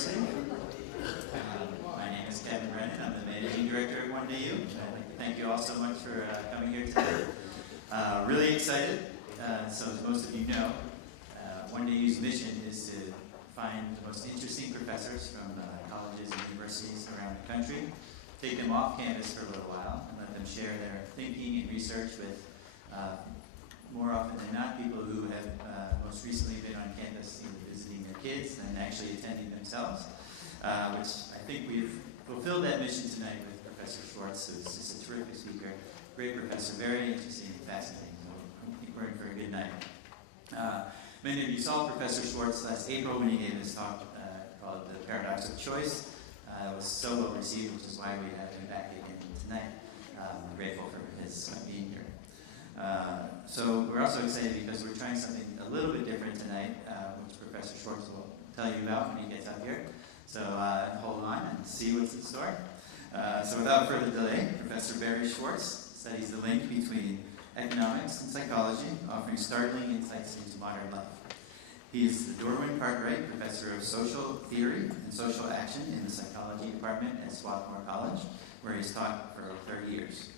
University. My name is Kevin Brennan. I'm the Managing Director at One Day U. I'd like to thank you all so much for coming here today. Really excited. So as most of you know, One Day U's mission is to find the most interesting professors from colleges and universities around the country, take them off campus for a little while, and let them share their thinking and research with, more often than not, people who have most recently been on campus either visiting their kids and actually attending themselves, which I think we've fulfilled that mission tonight with Professor Schwartz, who's just a terrific speaker, great professor, very interesting and fascinating. So I think we're in for a good night. Many of you saw Professor Schwartz last April when he gave his talk called The Paradox of Choice. It was so well received, which is why we have him back again tonight. I'm grateful for his being here. So we're also excited because we're trying something a little bit different tonight, which Professor Schwartz will tell you about when he gets up here. So hold on and see what's in store. So without further delay, Professor Barry Schwartz studies the link between economics and psychology, offering startling insights into modern life. He is the Dorwin Cartwright Professor of Social Theory and Social Action in the Psychology Department at Swarthmore College, where he's taught for 30 years.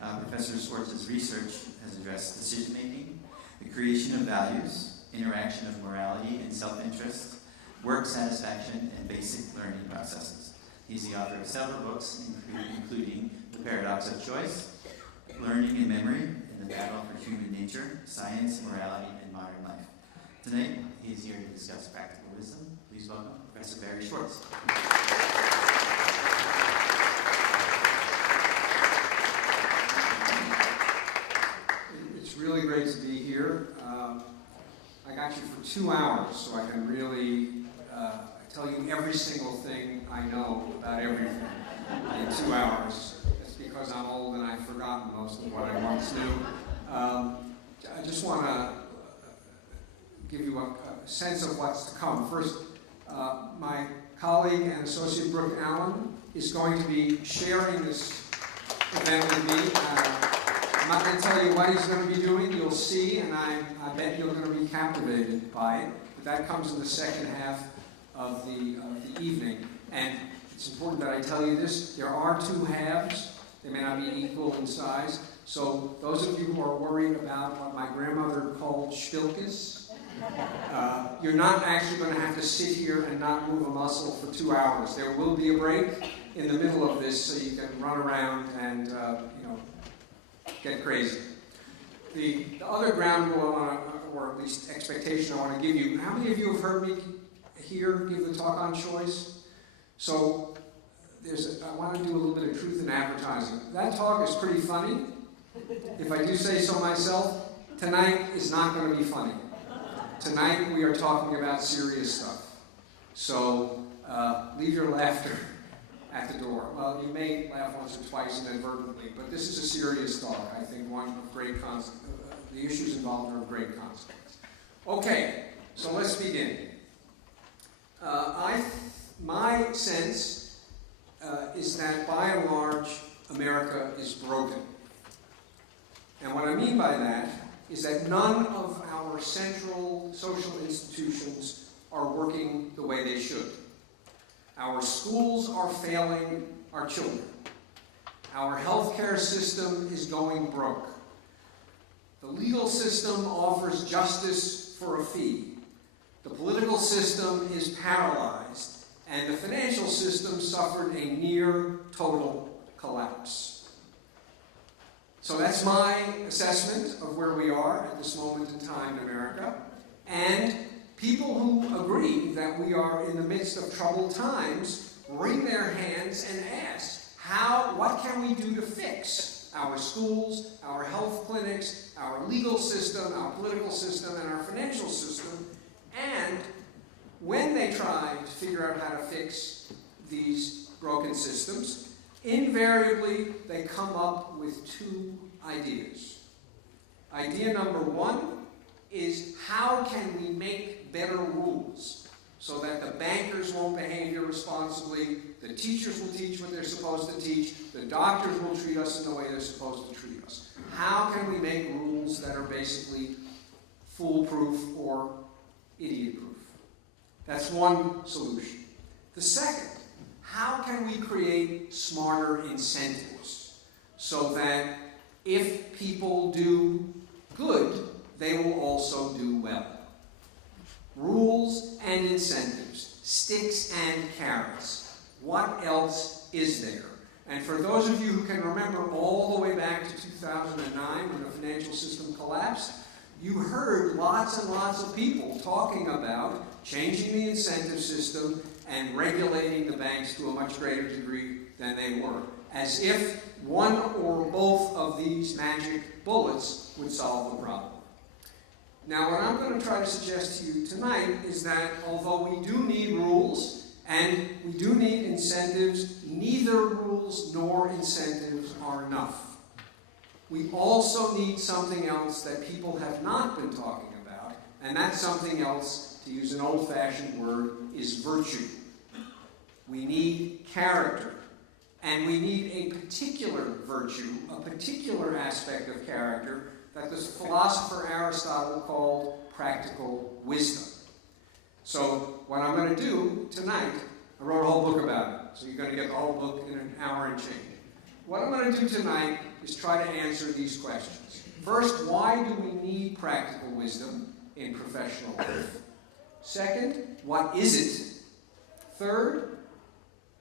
Professor Schwartz's research has addressed decision-making, the creation of values, interaction of morality and self-interest, work satisfaction, and basic learning processes. He's the author of several books, including The Paradox of Choice, Learning and Memory in the Battle for Human Nature, Science, Morality, and Modern Life. Tonight, he's here to discuss practical wisdom. Please welcome Professor Barry Schwartz. It's really great to be here. I got you for 2 hours, so I can really tell you every single thing I know about everything in 2 hours. It's because I'm old and I've forgotten most of what I once knew. I just want to give you a sense of what's to come. First, my colleague and associate Brooke Allen is going to be sharing this event with me. I'm not going to tell you what he's going to be doing. You'll see, and I bet you're going to be captivated by it. But that comes in the second half of the evening. And it's important that I tell you this. There are 2 halves. They may not be equal in size. So those of you who are worried about what my grandmother called shtilkes, you're not actually going to have to sit here and not move a muscle for 2 hours. There will be a break in the middle of this so you can run around and get crazy. The other ground rule, or at least expectation I want to give you, how many of you have heard me here give the talk on choice? So I want to do a little bit of truth in advertising. That talk is pretty funny. If I do say so myself, tonight is not going to be funny. Tonight we are talking about serious stuff. So leave your laughter at the door. Well, you may laugh once or twice inadvertently, but this is a serious talk. I think one of great consequence. The issues involved are of great consequence. Okay, so let's begin. My sense is that by and large, America is broken. And what I mean by that is that none of our central social institutions are working the way they should. Our schools are failing our children. Our healthcare system is going broke. The legal system offers justice for a fee. The political system is paralyzed, and the financial system suffered a near total collapse. So that's my assessment of where we are at this moment in time in America. And people who agree that we are in the midst of troubled times wring their hands and ask, what can we do to fix our schools, our health clinics, our legal system, our political system, and our financial system? And when they try to figure out how to fix these broken systems, invariably they come up with 2 ideas. Idea number 1 is, how can we make better rules so that the bankers won't behave irresponsibly, the teachers will teach what they're supposed to teach, the doctors will treat us in the way they're supposed to treat us. How can we make rules that are basically foolproof or idiot-proof? That's one solution. The second, how can we create smarter incentives so that if people do good, they will also do well? Rules and incentives, sticks and carrots. What else is there? And for those of you who can remember all the way back to 2009 when the financial system collapsed, you heard lots and lots of people talking about changing the incentive system and regulating the banks to a much greater degree than they were, as if one or both of these magic bullets would solve the problem. Now, what I'm going to try to suggest to you tonight is that although we do need rules and we do need incentives, neither rules nor incentives are enough. We also need something else that people have not been talking about, and that something else, to use an old-fashioned word, is virtue. We need character, and we need a particular virtue, a particular aspect of character that the philosopher Aristotle called practical wisdom. So what I'm going to do tonight, I wrote a whole book about it, so you're going to get the whole book in an hour and change. What I'm going to do tonight is try to answer these questions. First, why do we need practical wisdom in professional life? Second, what is it? Third,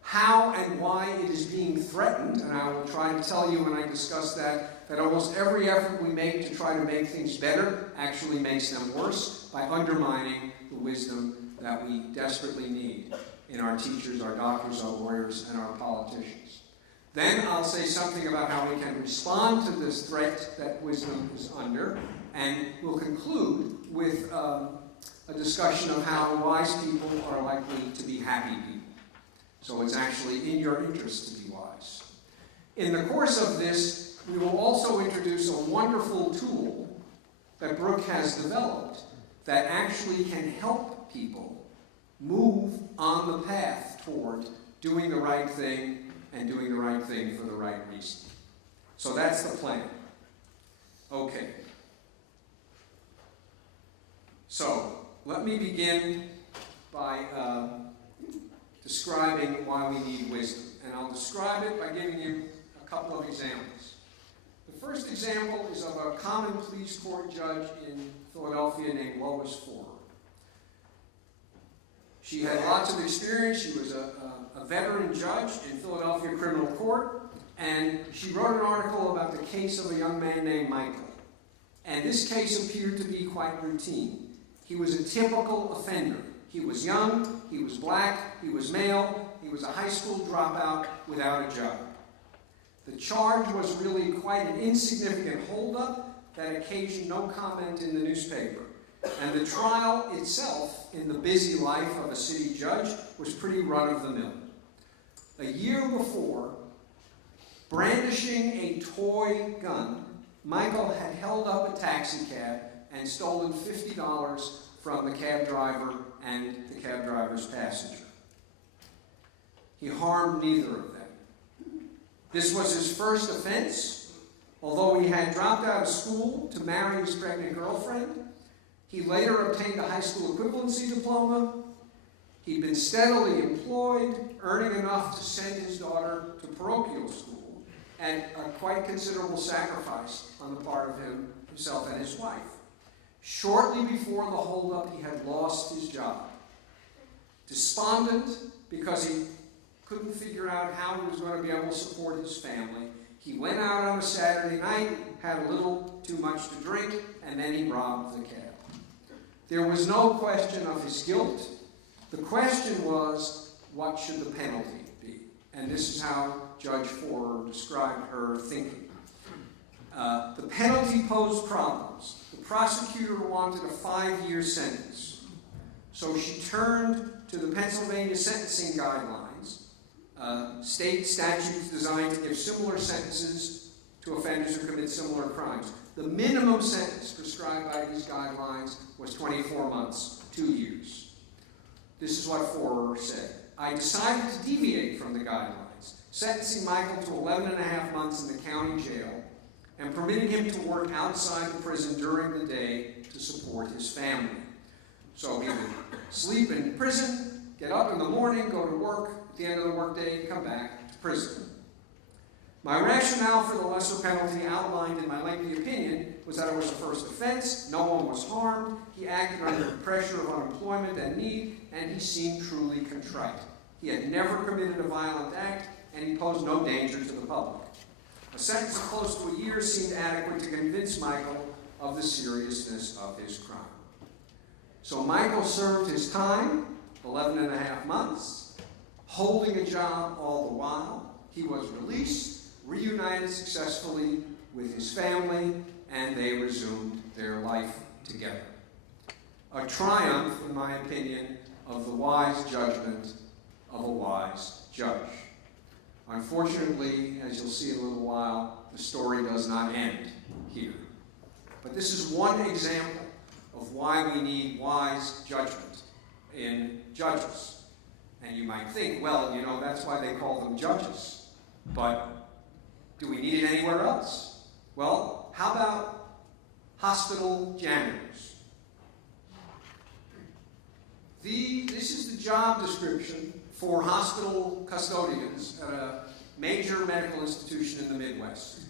how and why it is being threatened, and I will try to tell you when I discuss that almost every effort we make to try to make things better actually makes them worse by undermining the wisdom that we desperately need in our teachers, our doctors, our lawyers, and our politicians. Then I'll say something about how we can respond to this threat that wisdom is under, and we'll conclude with a discussion of how wise people are likely to be happy people. So it's actually in your interest to be wise. In the course of this, we will also introduce a wonderful tool that Brooke has developed that actually can help people move on the path toward doing the right thing and doing the right thing for the right reason. So that's the plan. Okay. So let me begin by describing why we need wisdom. And I'll describe it by giving you a couple of examples. The first example is of a common pleas court judge in Philadelphia named Lois Forer. She had lots of experience. She was a veteran judge in Philadelphia criminal court, and she wrote an article about the case of a young man named Michael. And this case appeared to be quite routine. He was a typical offender. He was young, he was black, he was male, he was a high school dropout without a job. The charge was really quite an insignificant holdup that occasioned no comment in the newspaper. And the trial itself, in the busy life of a city judge, was pretty run-of-the-mill. A year before, brandishing a toy gun, Michael had held up a taxi cab and stolen $50 from the cab driver and the cab driver's passenger. He harmed neither of them. This was his first offense. Although he had dropped out of school to marry his pregnant girlfriend, he later obtained a high school equivalency diploma. He'd been steadily employed, earning enough to send his daughter to parochial school, and a quite considerable sacrifice on the part of himself and his wife. Shortly before the holdup, he had lost his job. Despondent because he couldn't figure out how he was going to be able to support his family, he went out on a Saturday night, had a little too much to drink, and then he robbed the cab. There was no question of his guilt. The question was, what should the penalty be? And this is how Judge Forer described her thinking. The penalty posed problems. The prosecutor wanted a 5-year sentence. So she turned to the Pennsylvania sentencing guidelines, state statutes designed to give similar sentences to offenders who commit similar crimes. The minimum sentence prescribed by these guidelines was 24 months, 2 years. This is what Forer said. I decided to deviate from the guidelines, sentencing Michael to 11 and a half months in the county jail and permitting him to work outside the prison during the day to support his family. So he would sleep in prison, get up in the morning, go to work, at the end of the workday, come back to prison. My rationale for the lesser penalty outlined in my lengthy opinion was that it was a first offense, no one was harmed, he acted under the pressure of unemployment and need, and he seemed truly contrite. He had never committed a violent act, and he posed no danger to the public. A sentence of close to a year seemed adequate to convince Michael of the seriousness of his crime. So Michael served his time, 11 and a half months, holding a job all the while. He was released, reunited successfully with his family, and they resumed their life together. A triumph, in my opinion, of the wise judgment of a wise judge. Unfortunately, as you'll see in a little while, the story does not end here. But this is one example of why we need wise judgment in judges. And you might think, well, you know, that's why they call them judges. But do we need it anywhere else? Well, how about hospital janitors? This is the job description for hospital custodians at a major medical institution in the Midwest.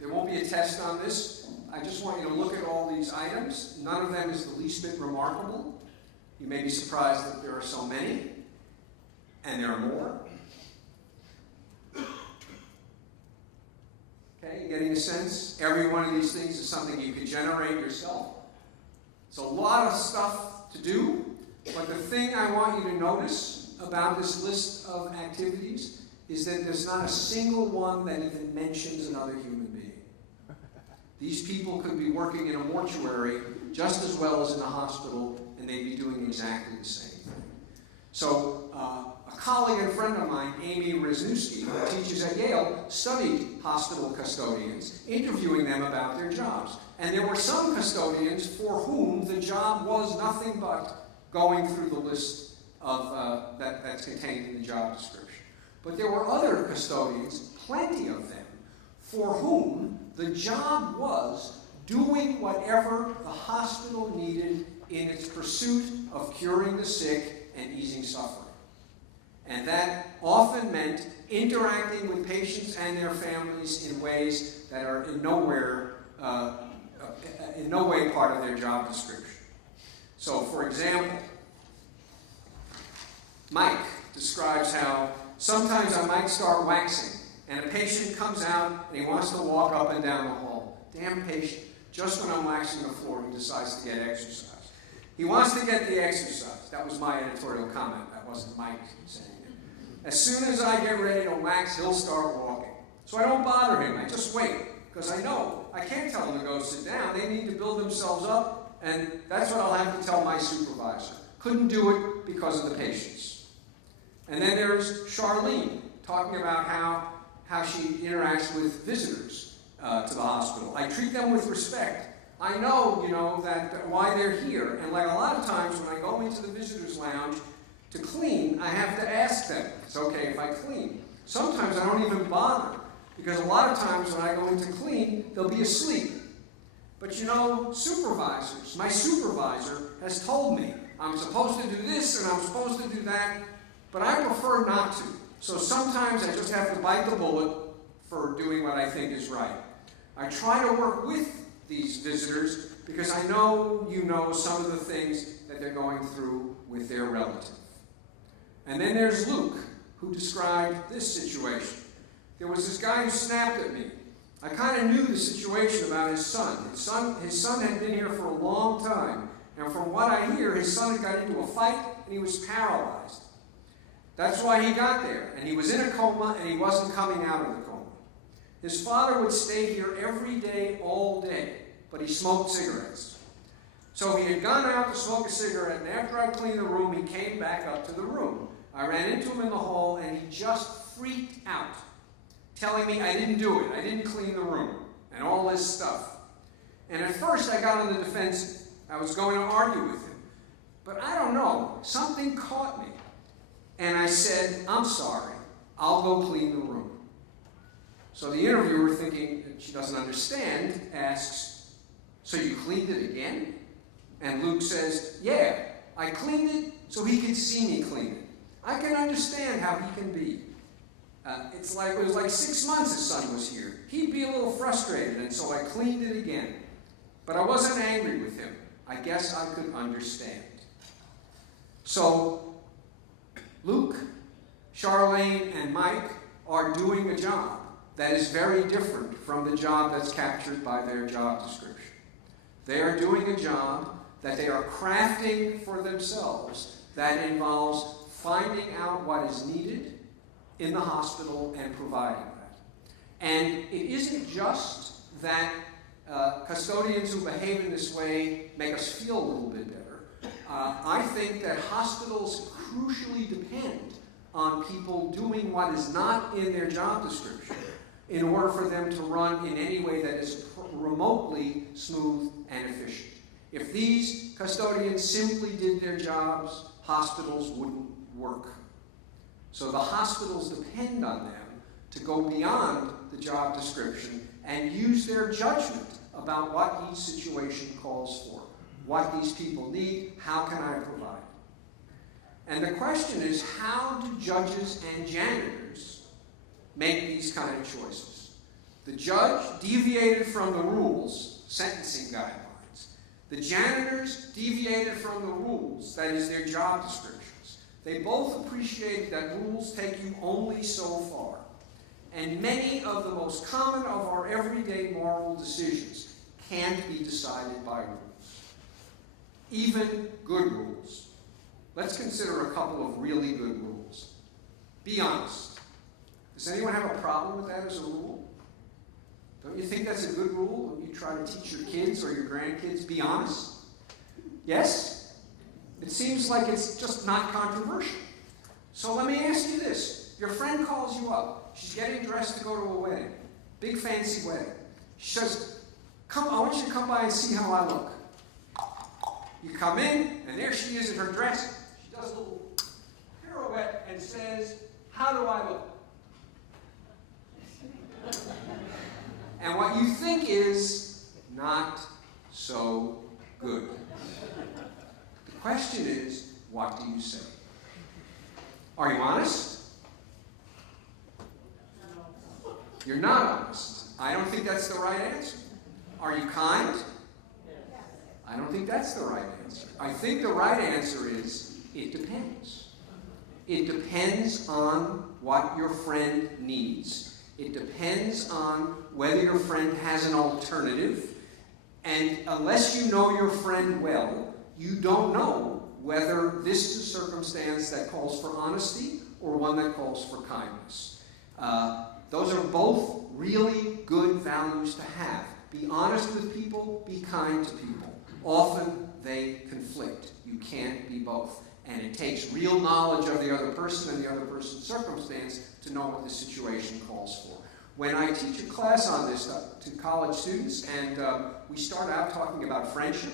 There won't be a test on this. I just want you to look at all these items. None of them is the least bit remarkable. You may be surprised that there are so many, and there are more. Okay, you getting a sense? Every one of these things is something you can generate yourself. It's a lot of stuff to do, but the thing I want you to notice about this list of activities is that there's not a single one that even mentions another human being. These people could be working in a mortuary just as well as in a hospital, and they'd be doing exactly the same thing. So a colleague and friend of mine, Amy Wisniewski, who teaches at Yale, studied hospital custodians, interviewing them about their jobs. And there were some custodians for whom the job was nothing but going through the list of that's contained in the job description. But there were other custodians, plenty of them, for whom the job was doing whatever the hospital needed in its pursuit of curing the sick and easing suffering. And that often meant interacting with patients and their families in ways that are in no way part of their job description. So, for example, Mike describes how sometimes I might start waxing, and a patient comes out and he wants to walk up and down the hall. Damn patient. Just when I'm waxing the floor, he decides to get exercise. He wants to get the exercise. That was my editorial comment. That wasn't Mike saying it. As soon as I get ready to wax, he'll start walking. So I don't bother him. I just wait, because I know I can't tell them to go sit down. They need to build themselves up, and that's what I'll have to tell my supervisor. Couldn't do it because of the patients. And then there's Charlene, talking about how she interacts with visitors to the hospital. I treat them with respect. I know, that why they're here. And like a lot of times when I go into the visitors' lounge to clean, I have to ask them, it's okay if I clean. Sometimes I don't even bother, because a lot of times when I go in to clean, they'll be asleep. But supervisors, my supervisor has told me I'm supposed to do this and I'm supposed to do that, but I prefer not to. So sometimes I just have to bite the bullet for doing what I think is right. I try to work with these visitors because I know you know some of the things that they're going through with their relative. And then there's Luke, who described this situation. There was this guy who snapped at me. I kind of knew the situation about his son. His son had been here for a long time, and from what I hear, his son had got into a fight and he was paralyzed. That's why he got there, and he was in a coma and he wasn't coming out of the coma. His father would stay here every day, all day, but he smoked cigarettes. So he had gone out to smoke a cigarette, and after I cleaned the room, he came back up to the room. I ran into him in the hall, and he just freaked out, telling me I didn't do it, I didn't clean the room, and all this stuff. And at first I got on the defensive. I was going to argue with him. But I don't know, something caught me. And I said, I'm sorry, I'll go clean the room. So the interviewer, thinking that she doesn't understand, asks, so you cleaned it again? And Luke says, yeah, I cleaned it so he could see me clean it. I can understand how he can be. It was like 6 months his son was here. He'd be a little frustrated, and so I cleaned it again. But I wasn't angry with him. I guess I could understand. So, Luke, Charlene, and Mike are doing a job that is very different from the job that's captured by their job description. They are doing a job that they are crafting for themselves that involves finding out what is needed in the hospital and providing that. And it isn't just that custodians who behave in this way make us feel a little bit better. I think that hospitals crucially depend on people doing what is not in their job description in order for them to run in any way that is remotely smooth and efficient. If these custodians simply did their jobs, hospitals wouldn't work. So the hospitals depend on them to go beyond the job description and use their judgment about what each situation calls for, what these people need, how can I provide. And the question is, how do judges and janitors make these kind of choices? The judge deviated from the rules, sentencing guidelines. The janitors deviated from the rules, that is their job descriptions. They both appreciate that rules take you only so far. And many of the most common of our everyday moral decisions can't be decided by rules. Even good rules. Let's consider a couple of really good rules. Be honest. Does anyone have a problem with that as a rule? Don't you think that's a good rule when you try to teach your kids or your grandkids, be honest? Yes? It seems like it's just not controversial. So let me ask you this. Your friend calls you up. She's getting dressed to go to a wedding. Big fancy wedding. She says, I want you to come by and see how I look. You come in, and there she is in her dress. She does a little pirouette and says, how do I look? And what you think is not so good. The question is, what do you say? Are you honest? You're not honest. I don't think that's the right answer. Are you kind? I don't think that's the right answer. I think the right answer is, it depends. It depends on what your friend needs. It depends on whether your friend has an alternative. And unless you know your friend well, you don't know whether this is a circumstance that calls for honesty or one that calls for kindness. Those are both really good values to have. Be honest with people, be kind to people. Often they conflict. You can't be both. And it takes real knowledge of the other person and the other person's circumstance to know what the situation calls for. When I teach a class on this to college students, and we start out talking about friendship,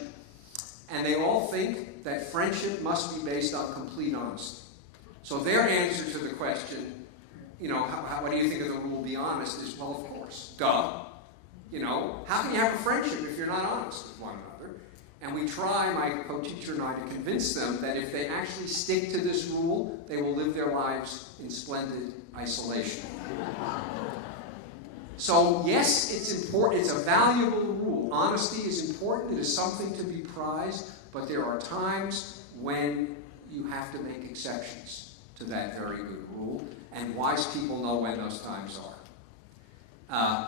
and they all think that friendship must be based on complete honesty. So their answer to the question, what do you think of the rule, be honest, is, well, of course. Duh. How can you have a friendship if you're not honest with one another? And we try, my co-teacher and I, to convince them that if they actually stick to this rule, they will live their lives in splendid isolation. So yes, it's important. It's a valuable rule. Honesty is important. It is something to be prized. But there are times when you have to make exceptions to that very good rule. And wise people know when those times are.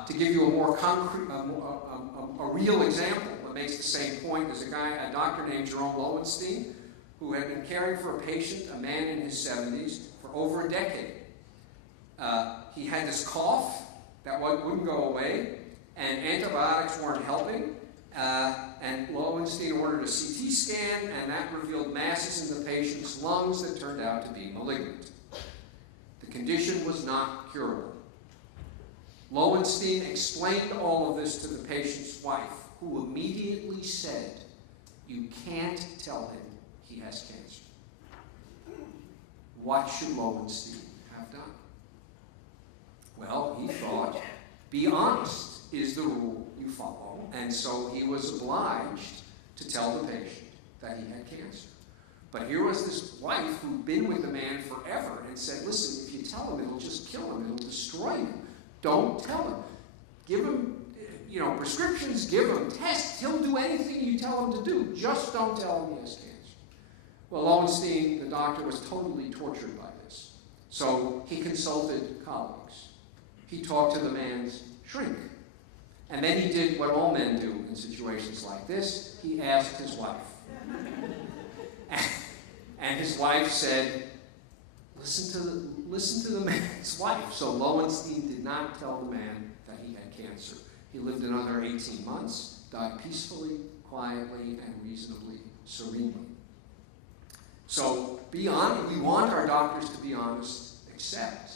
To give you a more concrete, a real example that makes the same point, there's a doctor named Jerome Lowenstein, who had been caring for a patient, a man in his 70s, for over a decade. He had this cough that wouldn't go away, and antibiotics weren't helping. And Lowenstein ordered a CT scan, and that revealed masses in the patient's lungs that turned out to be malignant. The condition was not curable. Lowenstein explained all of this to the patient's wife, who immediately said, "You can't tell him he has cancer." What should Lowenstein have done? Well, he thought, be honest is the rule you follow, and so he was obliged to tell the patient that he had cancer. But here was this wife who'd been with the man forever and said, listen, if you tell him, it'll just kill him, it'll destroy him. Don't tell him. Give him, prescriptions, give him tests. He'll do anything you tell him to do. Just don't tell him he has cancer. Well, Lowenstein, the doctor, was totally tortured by this. So he consulted colleagues. He talked to the man's shrink. And then he did what all men do in situations like this. He asked his wife. And his wife said, listen to the man's wife. So Lowenstein did not tell the man that he had cancer. He lived another 18 months, died peacefully, quietly, and reasonably serenely. So be honest. We want our doctors to be honest, except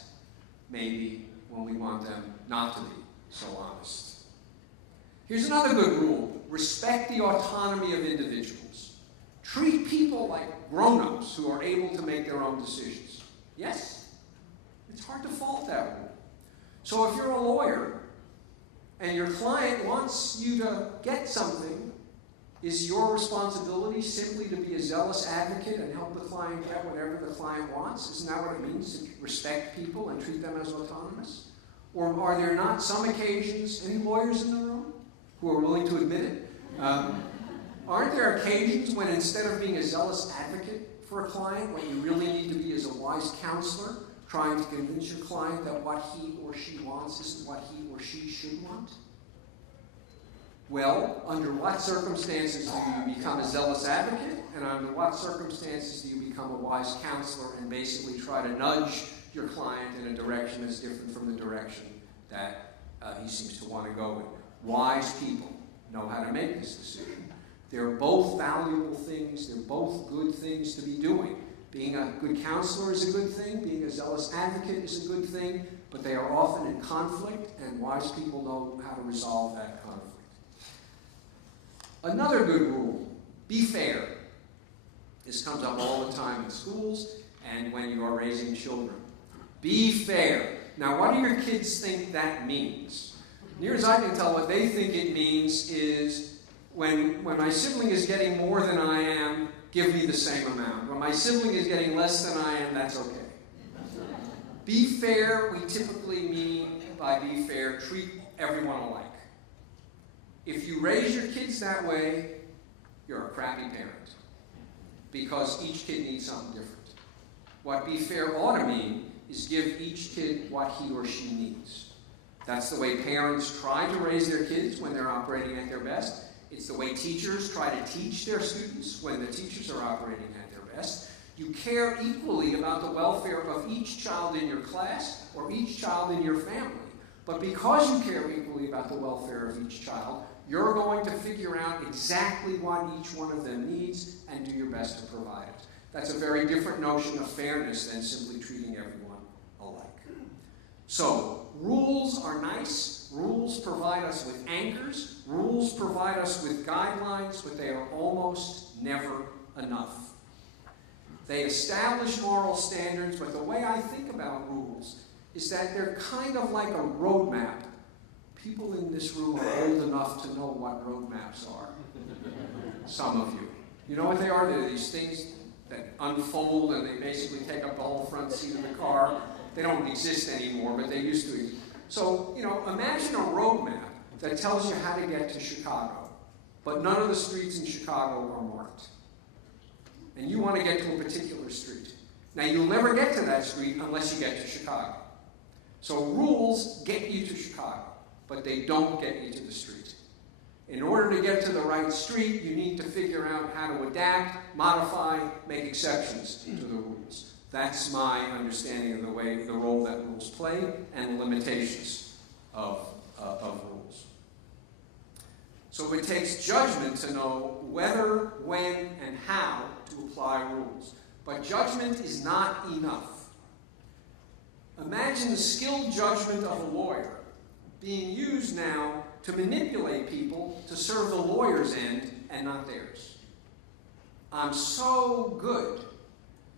maybe when we want them not to be so honest. Here's another good rule. Respect the autonomy of individuals. Treat people like grown-ups who are able to make their own decisions. Yes, it's hard to fault that rule. So if you're a lawyer and your client wants you to get something, is your responsibility simply to be a zealous advocate and help the client get whatever the client wants? Isn't that what it means to respect people and treat them as autonomous? Or are there not some occasions, any lawyers in the room who are willing to admit it? Aren't there occasions when instead of being a zealous advocate for a client, what you really need to be is a wise counselor, trying to convince your client that what he or she wants isn't what he or she should want? Well, under what circumstances do you become a zealous advocate? And under what circumstances do you become a wise counselor and basically try to nudge your client in a direction that's different from the direction that he seems to want to go in? Wise people know how to make this decision. They're both valuable things. They're both good things to be doing. Being a good counselor is a good thing. Being a zealous advocate is a good thing. But they are often in conflict, and wise people know how to resolve that conflict. Another good rule, be fair. This comes up all the time in schools and when you are raising children. Be fair. Now, what do your kids think that means? Near as I can tell, what they think it means is when my sibling is getting more than I am, give me the same amount. When my sibling is getting less than I am, that's okay. Be fair, we typically mean by be fair, treat everyone alike. If you raise your kids that way, you're a crappy parent, because each kid needs something different. What be fair ought to mean is give each kid what he or she needs. That's the way parents try to raise their kids when they're operating at their best. It's the way teachers try to teach their students when the teachers are operating at their best. You care equally about the welfare of each child in your class or each child in your family. But because you care equally about the welfare of each child, you're going to figure out exactly what each one of them needs and do your best to provide it. That's a very different notion of fairness than simply treating everyone alike. So, rules are nice. Rules provide us with anchors. Rules provide us with guidelines, but they are almost never enough. They establish moral standards, but the way I think about rules is that they're kind of like a roadmap. People in this room are old enough to know what roadmaps are. Some of you. You know what they are? They're these things that unfold and they basically take up the whole front seat of the car. They don't exist anymore, but they used to exist. So, imagine a roadmap that tells you how to get to Chicago, but none of the streets in Chicago are marked. And you want to get to a particular street. Now, you'll never get to that street unless you get to Chicago. So rules get you to Chicago, but they don't get you to the street. In order to get to the right street, you need to figure out how to adapt, modify, make exceptions to the rules. That's my understanding of the role that rules play and the limitations of rules. So it takes judgment to know whether, when, and how to apply rules. But judgment is not enough. Imagine the skilled judgment of a lawyer being used now to manipulate people to serve the lawyer's end and not theirs. I'm so good,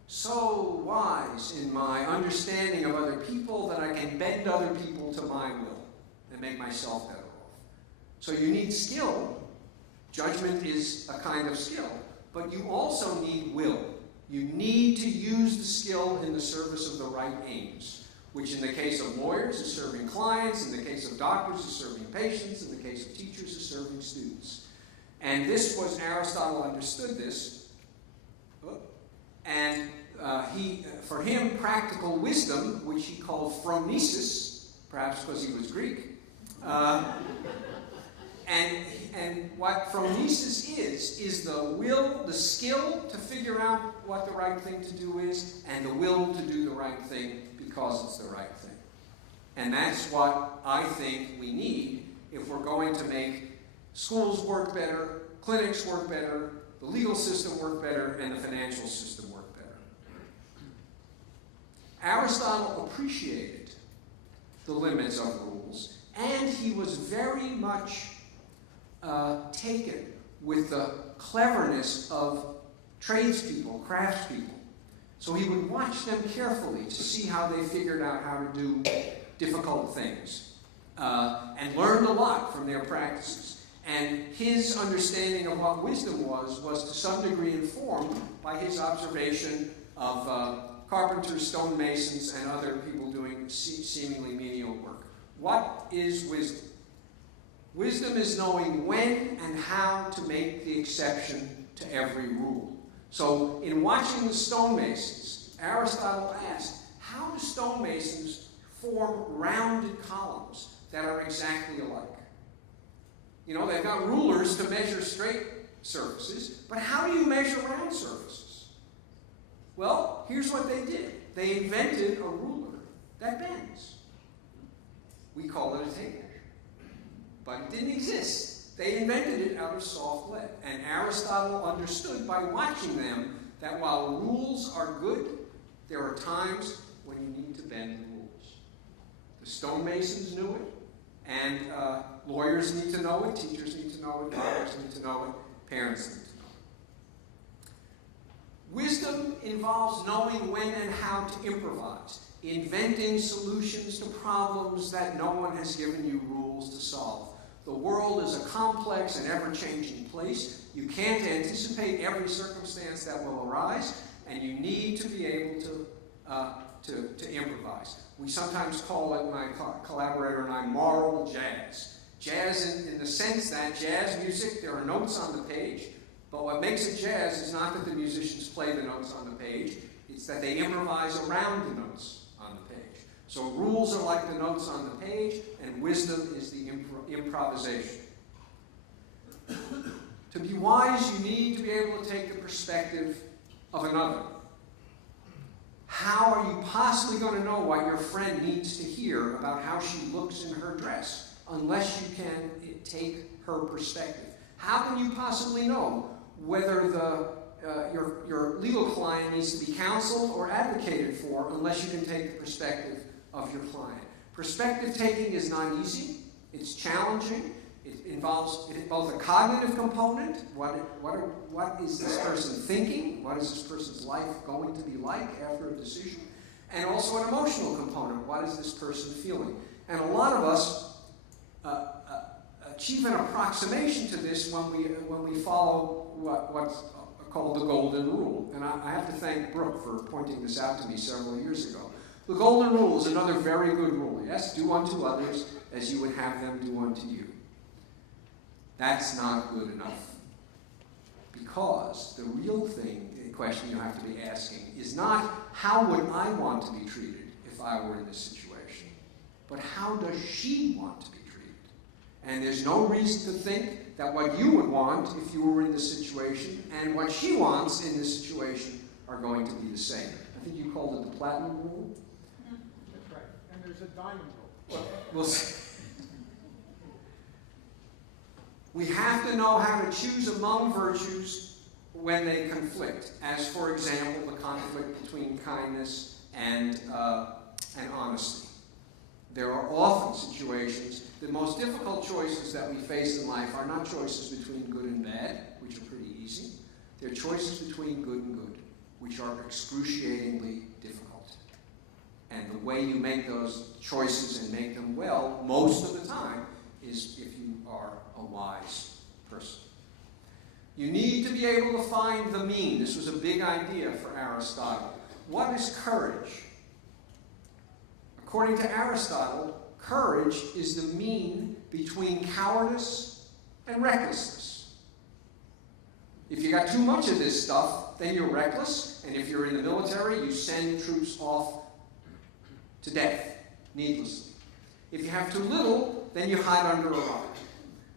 so wise in my understanding of other people that I can bend other people to my will and make myself better off. So you need skill. Judgment is a kind of skill, but you also need will. You need to use the skill in the service of the right aims, which in the case of lawyers is serving clients, in the case of doctors is serving patients, in the case of teachers is serving students. And this was, Aristotle understood this, and for him, practical wisdom, which he called phronesis, perhaps because he was Greek, and what phronesis is the will, the skill to figure out what the right thing to do is, and the will to do the right thing because it's the right thing. And that's what I think we need if we're going to make schools work better, clinics work better, the legal system work better, and the financial system work better. Aristotle appreciated the limits of rules, and he was very much taken with the cleverness of tradespeople, craftspeople. So he would watch them carefully to see how they figured out how to do difficult things, and learned a lot from their practices. And his understanding of what wisdom was to some degree informed by his observation of carpenters, stonemasons, and other people doing seemingly menial work. What is wisdom? Wisdom is knowing when and how to make the exception to every rule. So in watching the stonemasons, Aristotle asked, how do stonemasons form rounded columns that are exactly alike? You know, they've got rulers to measure straight surfaces, but how do you measure round surfaces? Well, here's what they did. They invented a ruler that bends. We call it a tape measure. But it didn't exist. They invented it out of soft lead. And Aristotle understood by watching them that while rules are good, there are times when you need to bend the rules. The stonemasons knew it, and lawyers need to know it, teachers need to know it, fathers need to know it, parents need to know it. Wisdom involves knowing when and how to improvise, inventing solutions to problems that no one has given you rules to solve. The world is a complex and ever-changing place. You can't anticipate every circumstance that will arise, and you need to be able to improvise. We sometimes call it, my collaborator and I, moral jazz. Jazz in the sense that jazz music, there are notes on the page, but what makes it jazz is not that the musicians play the notes on the page, it's that they improvise around the notes on the page. So rules are like the notes on the page, and wisdom is the improvisation. To be wise, you need to be able to take the perspective of another. How are you possibly going to know what your friend needs to hear about how she looks in her dress unless you can take her perspective? How can you possibly know whether your legal client needs to be counseled or advocated for unless you can take the perspective of your client? Perspective taking is not easy. It's challenging. It involves both a cognitive component, what is this person thinking, what is this person's life going to be like after a decision, and also an emotional component, what is this person feeling. And a lot of us achieve an approximation to this when we follow what's called the Golden Rule. And I have to thank Brooke for pointing this out to me several years ago. The Golden Rule is another very good rule. Yes, do unto others as you would have them do unto you. That's not good enough. Because the real thing, the question you have to be asking, is not how would I want to be treated if I were in this situation, but how does she want to be treated? And there's no reason to think that what you would want if you were in this situation and what she wants in this situation are going to be the same. I think you called it the Platinum Rule? That's right. And there's a Diamond Rule. We'll see. We have to know how to choose among virtues when they conflict, as, for example, the conflict between kindness and honesty. There are often situations, the most difficult choices that we face in life are not choices between good and bad, which are pretty easy. They're choices between good and good, which are excruciatingly difficult. And the way you make those choices and make them well, most of the time, is if you are a wise person. You need to be able to find the mean. This was a big idea for Aristotle. What is courage? According to Aristotle, courage is the mean between cowardice and recklessness. If you got too much of this stuff, then you're reckless, and if you're in the military, you send troops off to death needlessly. If you have too little, then you hide under a rock.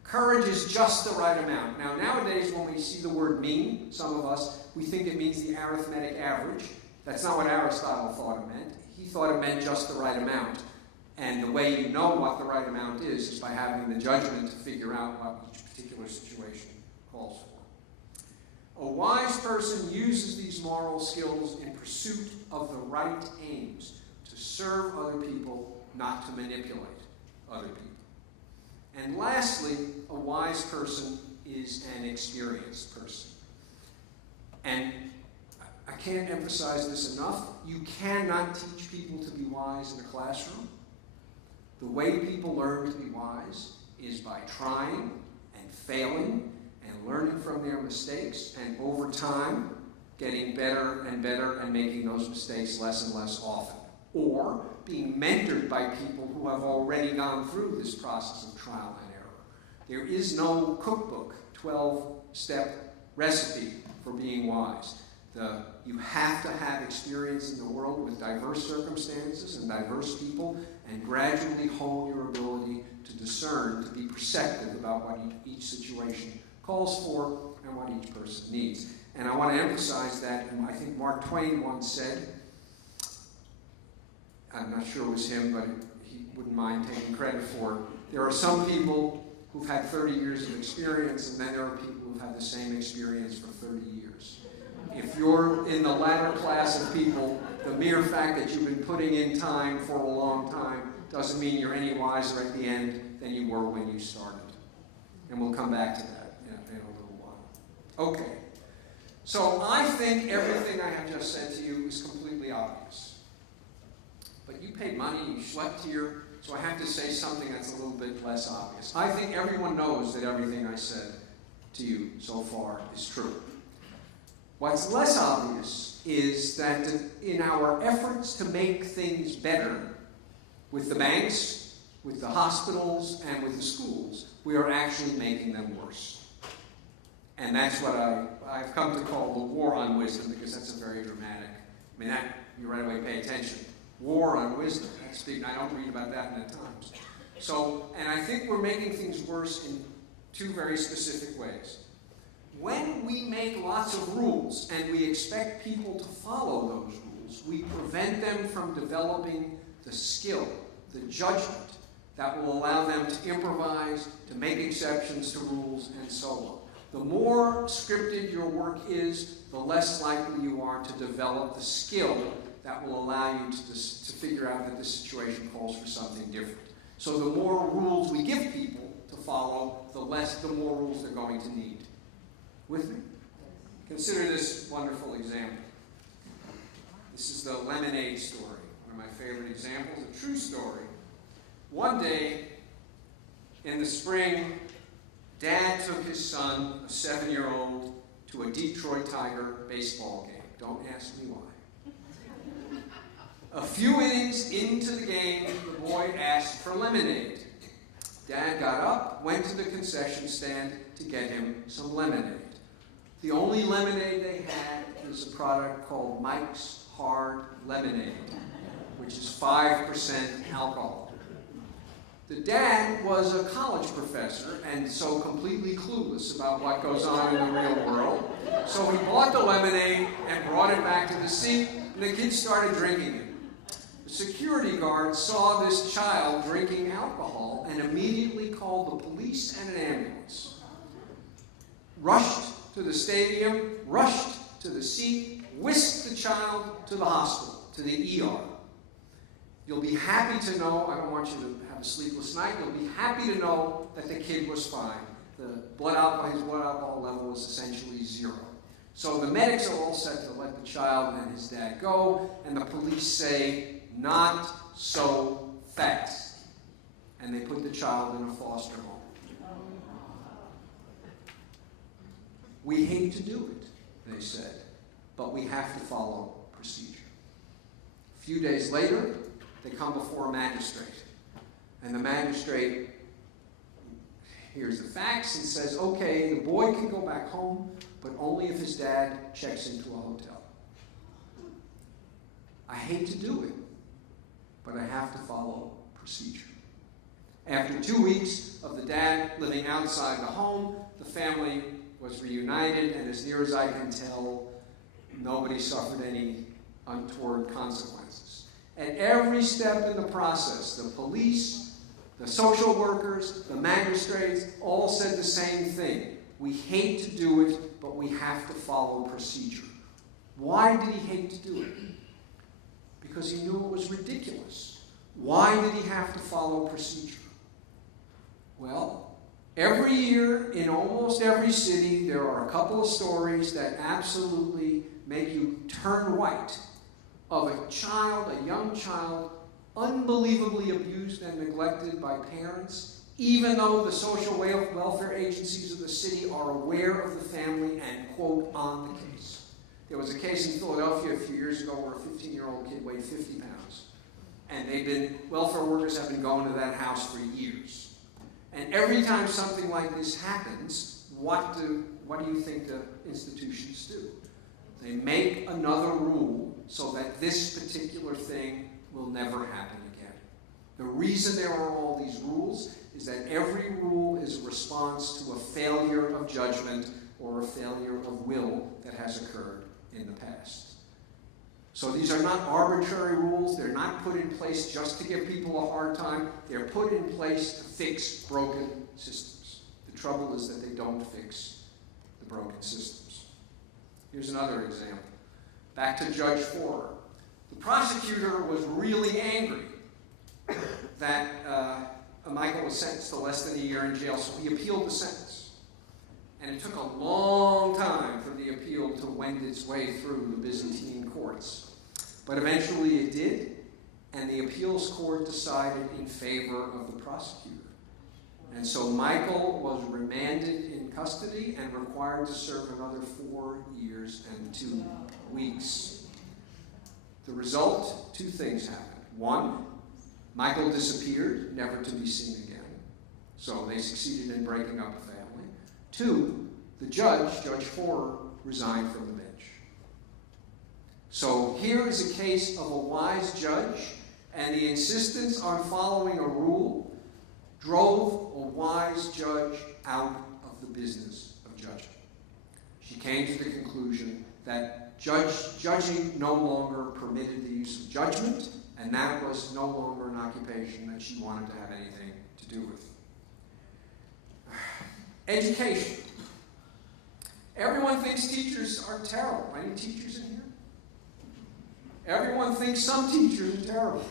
Courage is just the right amount. Now, nowadays, when we see the word mean, some of us, we think it means the arithmetic average. That's not what Aristotle thought it meant. He thought it meant just the right amount. And the way you know what the right amount is by having the judgment to figure out what each particular situation calls for. A wise person uses these moral skills in pursuit of the right aims, to serve other people, not to manipulate other people. And lastly, a wise person is an experienced person. And I can't emphasize this enough. You cannot teach people to be wise in a classroom. The way people learn to be wise is by trying and failing and learning from their mistakes, and over time getting better and better and making those mistakes less and less often. Or being mentored by people who have already gone through this process of trial and error. There is no cookbook, 12-step recipe for being wise. You have to have experience in the world with diverse circumstances and diverse people, and gradually hone your ability to discern, to be perceptive about what each situation calls for and what each person needs. And I want to emphasize that, and I think Mark Twain once said, I'm not sure it was him, but he wouldn't mind taking credit for it. There are some people who've had 30 years of experience, and then there are people who've had the same experience for 30 years. If you're in the latter class of people, the mere fact that you've been putting in time for a long time doesn't mean you're any wiser at the end than you were when you started. And we'll come back to that in a little while. Okay. So I think everything I have just said to you is completely obvious. But you paid money, you slept here, so I have to say something that's a little bit less obvious. I think everyone knows that everything I said to you so far is true. What's less obvious is that in our efforts to make things better with the banks, with the hospitals, and with the schools, we are actually making them worse. And that's what I've come to call the war on wisdom, because that's a very dramatic, you right away pay attention. War on wisdom. That's big. I don't read about that in the Times. And I think we're making things worse in two very specific ways. When we make lots of rules and we expect people to follow those rules, we prevent them from developing the skill, the judgment that will allow them to improvise, to make exceptions to rules, and so on. The more scripted your work is, the less likely you are to develop the skill that will allow you to figure out that this situation calls for something different. So the more rules we give people to follow, the more rules they're going to need. With me? Consider this wonderful example. This is the lemonade story, one of my favorite examples, a true story. One day in the spring, Dad took his son, a 7-year-old, to a Detroit Tiger baseball game. Don't ask me why. A few innings into the game, the boy asked for lemonade. Dad got up, went to the concession stand to get him some lemonade. The only lemonade they had was a product called Mike's Hard Lemonade, which is 5% alcohol. The dad was a college professor and so completely clueless about what goes on in the real world. So he bought the lemonade and brought it back to the seat, and the kids started drinking it. The security guard saw this child drinking alcohol and immediately called the police and an ambulance. Rushed to the stadium, rushed to the seat, whisked the child to the hospital, to the ER. You'll be happy to know, I don't want you to have a sleepless night, you'll be happy to know that the kid was fine. His blood alcohol level was essentially 0. So the medics are all set to let the child and his dad go, and the police say, not so fast. And they put the child in a foster home. We hate to do it, they said, but we have to follow procedure. A few days later, they come before a magistrate. And the magistrate hears the facts and says, okay, the boy can go back home, but only if his dad checks into a hotel. I hate to do it, but I have to follow procedure. After 2 weeks of the dad living outside the home, the family was reunited, and as near as I can tell, nobody suffered any untoward consequences. At every step in the process, the police, the social workers, the magistrates, all said the same thing. We hate to do it, but we have to follow procedure. Why did he hate to do it? Because he knew it was ridiculous. Why did he have to follow procedure? Well, every year in almost every city, there are a couple of stories that absolutely make you turn white of a child, a young child, unbelievably abused and neglected by parents, even though the social welfare agencies of the city are aware of the family and, quote, on the case. There was a case in Philadelphia a few years ago where a 15-year-old kid weighed 50 pounds. And welfare workers have been going to that house for years. And every time something like this happens, what do you think the institutions do? They make another rule so that this particular thing will never happen again. The reason there are all these rules is that every rule is a response to a failure of judgment or a failure of will that has occurred in the past. So these are not arbitrary rules. They're not put in place just to give people a hard time. They're put in place to fix broken systems. The trouble is that they don't fix the broken systems. Here's another example. Back to Judge Forer. The prosecutor was really angry that Michael was sentenced to less than a year in jail, so he appealed the sentence. And it took a long time for the appeal to wend its way through the Byzantine courts. But eventually it did, and the appeals court decided in favor of the prosecutor. And so Michael was remanded in custody and required to serve another 4 years and 2 weeks. The result, 2 things happened. 1, Michael disappeared, never to be seen again. So they succeeded in breaking up the family. 2, the judge, Judge Forer, resigned from the bench. So here is a case of a wise judge, and the insistence on following a rule drove a wise judge out of the business of judging. She came to the conclusion that judging no longer permitted the use of judgment, and that was no longer an occupation that she wanted to have anything to do with. Education. Everyone thinks teachers are terrible. Any teachers in here? Everyone thinks some teachers are terrible.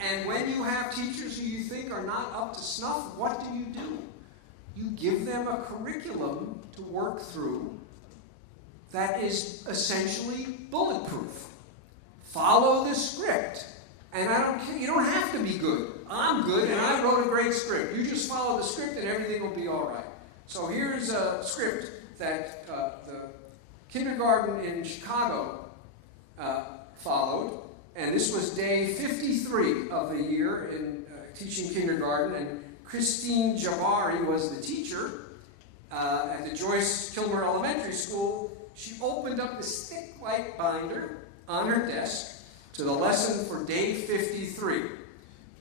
And when you have teachers who you think are not up to snuff, what do? You give them a curriculum to work through that is essentially bulletproof. Follow the script. And I don't care, you don't have to be good. I'm good and I wrote a great script. You just follow the script and everything will be all right. So here's a script that the kindergarten in Chicago followed. And this was day 53 of the year in teaching kindergarten. And Christine Jabari was the teacher at the Joyce Kilmer Elementary School. She opened up this thick white binder on her desk to the lesson for day 53.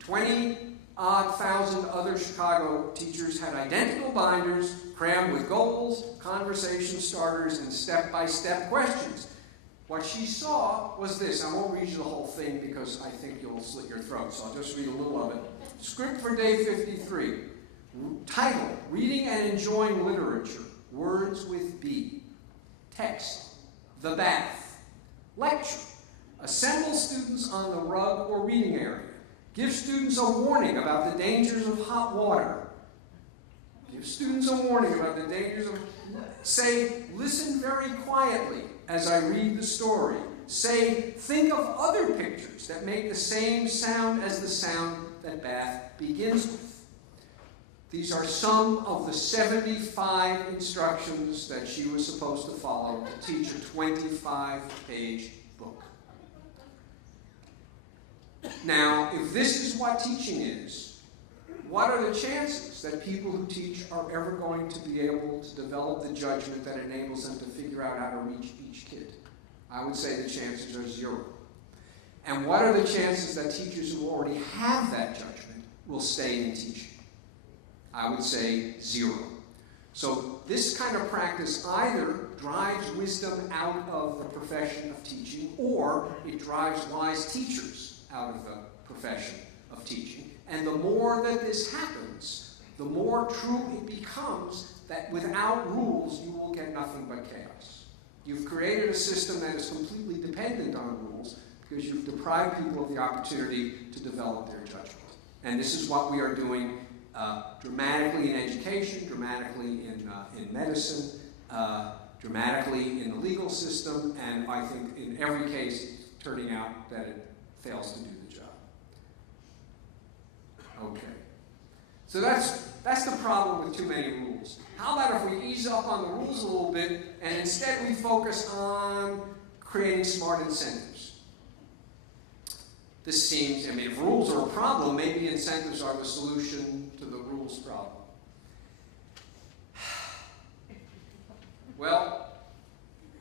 20-odd thousand other Chicago teachers had identical binders crammed with goals, conversation starters, and step-by-step questions. What she saw was this. I won't read you the whole thing because I think you'll slit your throat, so I'll just read a little of it. Script for day 53. Title, Reading and Enjoying Literature. Words with B. Text, The Bath. Lecture, assemble students on the rug or reading area. Give students a warning about the dangers of hot water. Give students a warning about the dangers of... Say, listen very quietly as I read the story. Say, think of other pictures that make the same sound as the sound that Bath begins with. These are some of the 75 instructions that she was supposed to follow to teach a 25-page book. Now, if this is what teaching is, what are the chances that people who teach are ever going to be able to develop the judgment that enables them to figure out how to reach each kid? I would say the chances are 0. And what are the chances that teachers who already have that judgment will stay in teaching? I would say 0. So this kind of practice either drives wisdom out of the profession of teaching, or it drives wise teachers out of the profession of teaching. And the more that this happens, the more true it becomes that without rules, you will get nothing but chaos. You've created a system that is completely dependent on rules because you've deprived people of the opportunity to develop their judgment. And this is what we are doing dramatically in education, dramatically in medicine, dramatically in the legal system, and I think in every case turning out that it fails to do the job. Okay. So that's the problem with too many rules. How about if we ease up on the rules a little bit and instead we focus on creating smart incentives? This seems, I mean, if rules are a problem, maybe incentives are the solution to the rules problem. Well,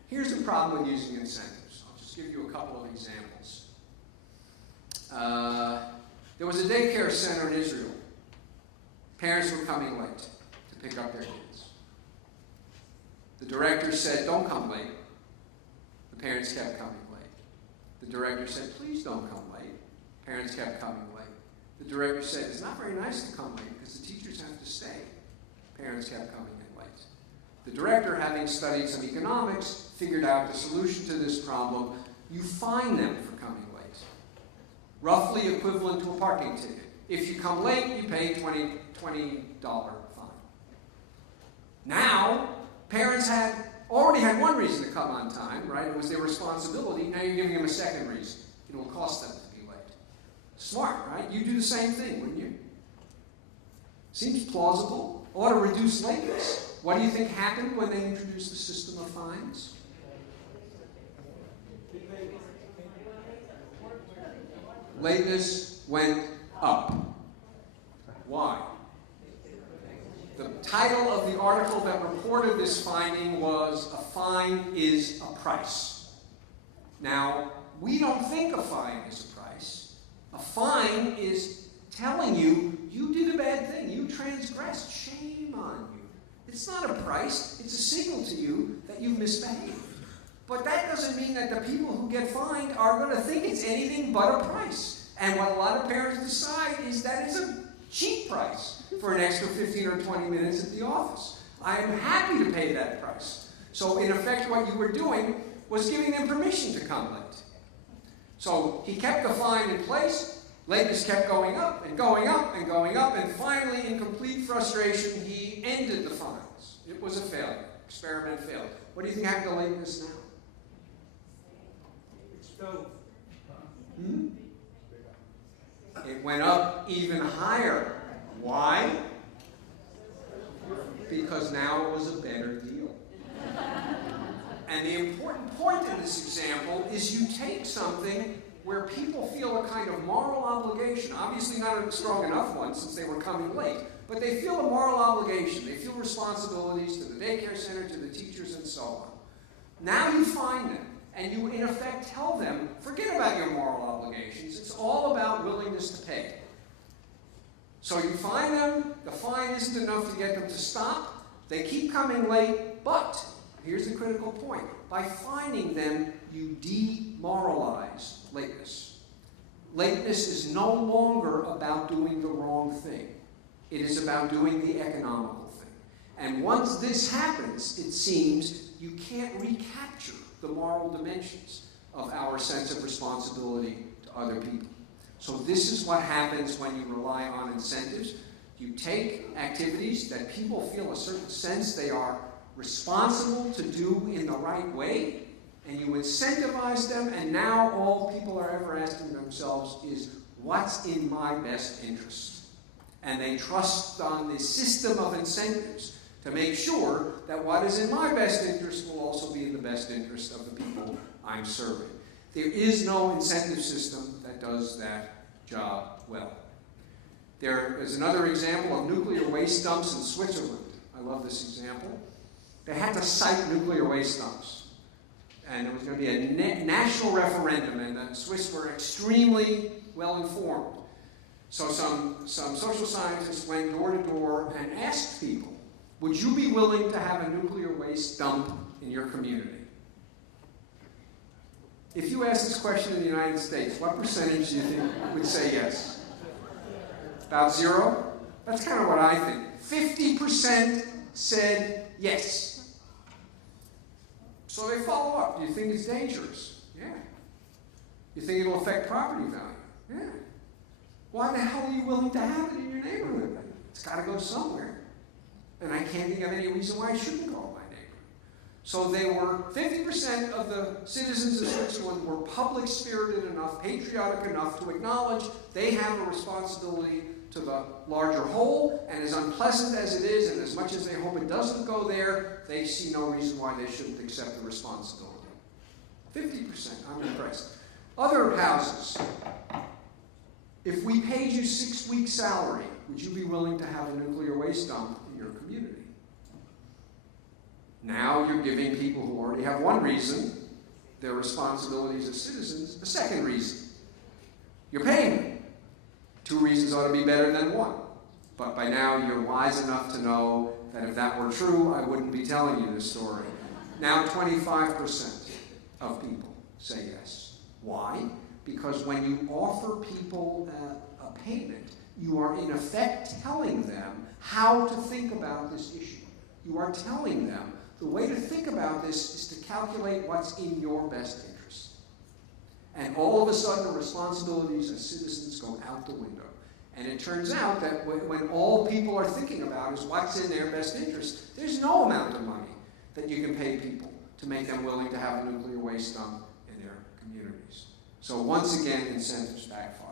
here's the problem with using incentives. I'll just give you a couple of examples. There was a daycare center in Israel. Parents were coming late to pick up their kids. The director said, "Don't come late." The parents kept coming late. The director said, "Please don't come late." Parents kept coming late. The director said, "It's not very nice to come late because the teachers have to stay." Parents kept coming in late. The director, having studied some economics, figured out the solution to this problem. You fine them for coming late. Roughly equivalent to a parking ticket. If you come late, you pay $20 fine. Now, parents already had one reason to come on time, right? It was their responsibility. Now you're giving them a second reason. It will cost them to be late. Smart, right? You do the same thing, wouldn't you? Seems plausible. Ought to reduce lateness. What do you think happened when they introduced the system of fines? Lateness went up. Why? The title of the article that reported this finding was "A Fine is a Price." Now, we don't think a fine is a price. A fine is telling you, you did a bad thing, you transgressed, shame on you. It's not a price, it's a signal to you that you've misbehaved. But that doesn't mean that the people who get fined are going to think it's anything but a price. And what a lot of parents decide is that it's a cheap price for an extra 15 or 20 minutes at the office. I am happy to pay that price. So in effect, what you were doing was giving them permission to come late. So he kept the fine in place. Lateness kept going up and going up and going up, and finally, in complete frustration, he ended the fines. It was a failure. Experiment failed. What do you think happened to lateness now? It went up even higher. Why? Because now it was a better deal. And the important point in this example is you take something where people feel a kind of moral obligation, obviously not a strong enough one since they were coming late, but they feel a moral obligation. They feel responsibilities to the daycare center, to the teachers, and so on. Now you find them, and you in effect tell them, forget about your moral obligations. It's all about willingness to pay. So you fine them, the fine isn't enough to get them to stop. They keep coming late, but here's the critical point. By fining them, you demoralize lateness. Lateness is no longer about doing the wrong thing. It is about doing the economical thing. And once this happens, it seems you can't recapture the moral dimensions of our sense of responsibility to other people. So this is what happens when you rely on incentives. You take activities that people feel a certain sense they are responsible to do in the right way, and you incentivize them, and now all people are ever asking themselves is, what's in my best interest? And they trust on the system of incentives to make sure that what is in my best interest will also be in the best interest of the people I'm serving. There is no incentive system that does that job well. There is another example of nuclear waste dumps in Switzerland. I love this example. They had to cite nuclear waste dumps. And there was going to be a national referendum, and the Swiss were extremely well informed. So some social scientists went door to door and asked people, would you be willing to have a nuclear waste dump in your community? If you ask this question in the United States, what percentage do you think would say yes? About 0? That's kind of what I think. 50% said yes. So they follow up. Do you think it's dangerous? Yeah. You think it'll affect property value? Yeah. Why the hell are you willing to have it in your neighborhood? It's got to go somewhere. And I can't think of any reason why it shouldn't go in my neighborhood. So they were, 50% of the citizens of Switzerland were public-spirited enough, patriotic enough to acknowledge they have a responsibility to the larger whole, and as unpleasant as it is, and as much as they hope it doesn't go there, they see no reason why they shouldn't accept the responsibility. 50%, I'm impressed. Other houses, if we paid you 6 weeks' salary, would you be willing to have a nuclear waste dump in your community? Now you're giving people who already have one reason, their responsibilities as citizens, a second reason. You're paying them. 2 reasons ought to be better than 1. But by now you're wise enough to know that if that were true, I wouldn't be telling you this story. Now 25% of people say yes. Why? Because when you offer people a payment, you are in effect telling them how to think about this issue. You are telling them the way to think about this is to calculate what's in your best interest. And all of a sudden, the responsibilities as citizens go out the window. And it turns out that when all people are thinking about is what's in their best interest, there's no amount of money that you can pay people to make them willing to have a nuclear waste dump in their communities. So once again, incentives backfire.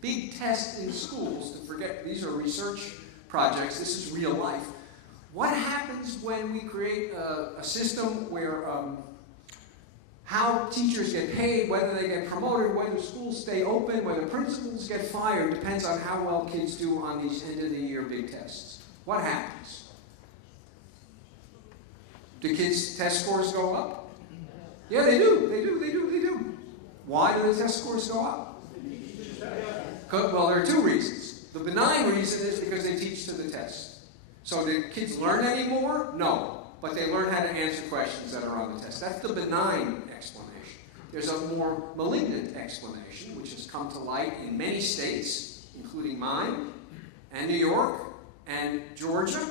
Big test in schools, to forget, these are research projects, this is real life. What happens when we create a system where how teachers get paid, whether they get promoted, whether schools stay open, whether principals get fired, depends on how well kids do on these end-of-the-year big tests. What happens? Do kids' test scores go up? Yeah, they do. Why do the test scores go up? Well, there are 2 reasons. The benign reason is because they teach to the test. So do kids learn any more? No. But they learn how to answer questions that are on the test. That's the benign explanation. There's a more malignant explanation, which has come to light in many states, including mine, and New York, and Georgia.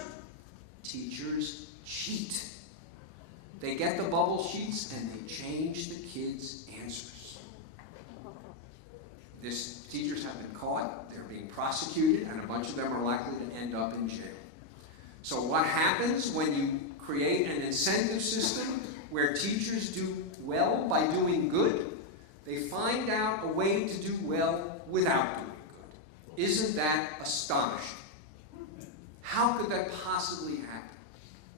Teachers cheat. They get the bubble sheets and they change the kids' answers. Teachers have been caught, they're being prosecuted, and a bunch of them are likely to end up in jail. So what happens when you create an incentive system where teachers do well by doing good? They find out a way to do well without doing good. Isn't that astonishing? How could that possibly happen?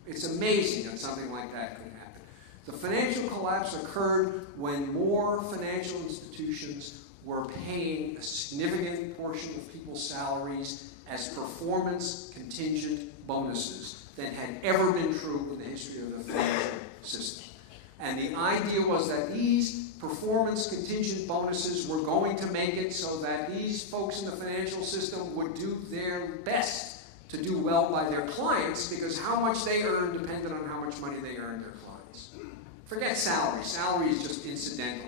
It's amazing that something like that could happen. The financial collapse occurred when more financial institutions were paying a significant portion of people's salaries as performance contingent bonuses than had ever been true in the history of the financial system. And the idea was that these performance contingent bonuses were going to make it so that these folks in the financial system would do their best to do well by their clients, because how much they earn depended on how much money they earned their clients. Forget salary. Salary is just incidental,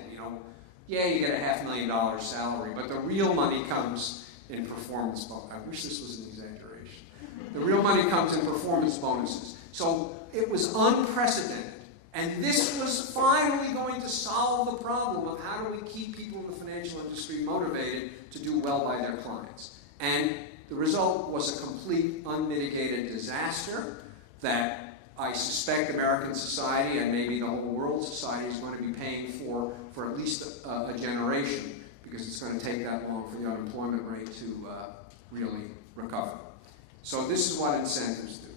Yeah, you get a $500,000 salary, but the real money comes in performance bonuses. I wish this was an exaggeration. The real money comes in performance bonuses. So it was unprecedented. And this was finally going to solve the problem of how do we keep people in the financial industry motivated to do well by their clients. And the result was a complete unmitigated disaster that I suspect American society and maybe the whole world society is going to be paying for at least a generation, because it's going to take that long for the unemployment rate really recover. So this is what incentives do.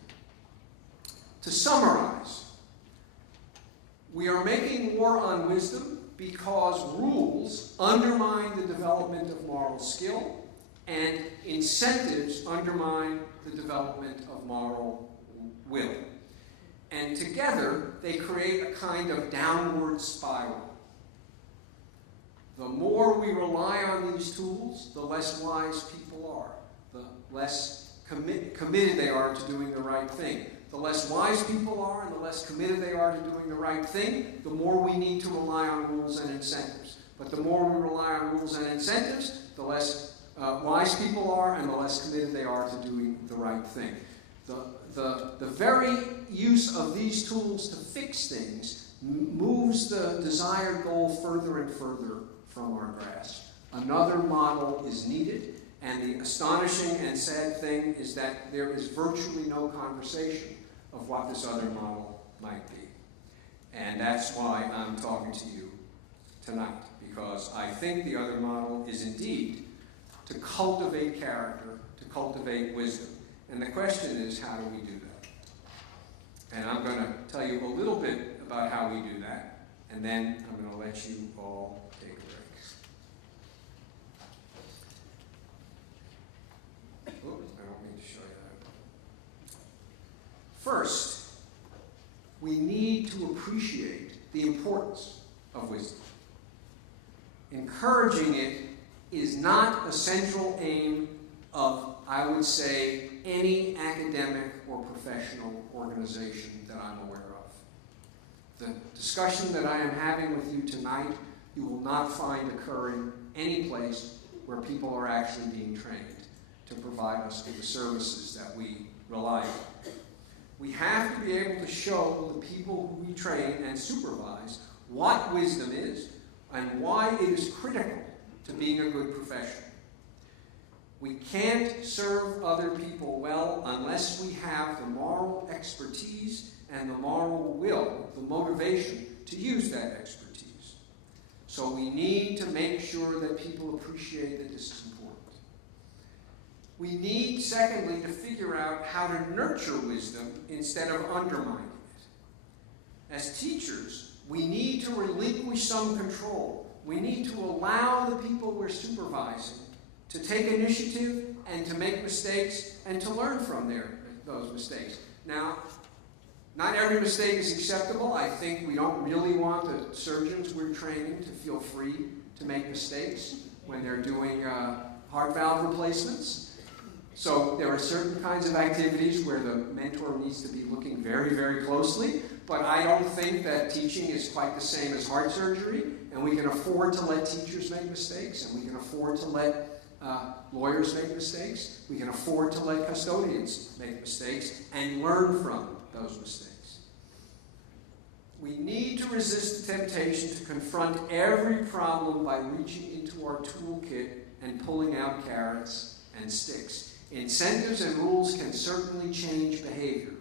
To summarize, we are making war on wisdom because rules undermine the development of moral skill and incentives undermine the development of moral will. And together, they create a kind of downward spiral. The more we rely on these tools, the less wise people are, the less committed they are to doing the right thing. The less wise people are and the less committed they are to doing the right thing, the more we need to rely on rules and incentives. But the more we rely on rules and incentives, the less wise people are and the less committed they are to doing the right thing. The very use of these tools to fix things moves the desired goal further and further from our grasp. Another model is needed, and the astonishing and sad thing is that there is virtually no conversation of what this other model might be. And that's why I'm talking to you tonight, because I think the other model is indeed to cultivate character, to cultivate wisdom. And the question is, how do we do that? And I'm going to tell you a little bit about how we do that, and then I'm going to let you all take a break. Oops, I don't mean to show you that. First, we need to appreciate the importance of wisdom. Encouraging it is not a central aim of, I would say, any academic or professional organization that I'm aware of. The discussion that I am having with you tonight, you will not find occurring any place where people are actually being trained to provide us with the services that we rely on. We have to be able to show the people who we train and supervise what wisdom is and why it is critical to being a good professional. We can't serve other people well unless we have the moral expertise and the moral will, the motivation to use that expertise. So we need to make sure that people appreciate that this is important. We need, secondly, to figure out how to nurture wisdom instead of undermining it. As teachers, we need to relinquish some control. We need to allow the people we're supervising to take initiative and to make mistakes and to learn from those mistakes. Now, not every mistake is acceptable. I think we don't really want the surgeons we're training to feel free to make mistakes when they're doing heart valve replacements. So there are certain kinds of activities where the mentor needs to be looking very, very closely, but I don't think that teaching is quite the same as heart surgery, and we can afford to let teachers make mistakes, and we can afford to let lawyers make mistakes. We can afford to let custodians make mistakes and learn from those mistakes. We need to resist the temptation to confront every problem by reaching into our toolkit and pulling out carrots and sticks. Incentives and rules can certainly change behavior.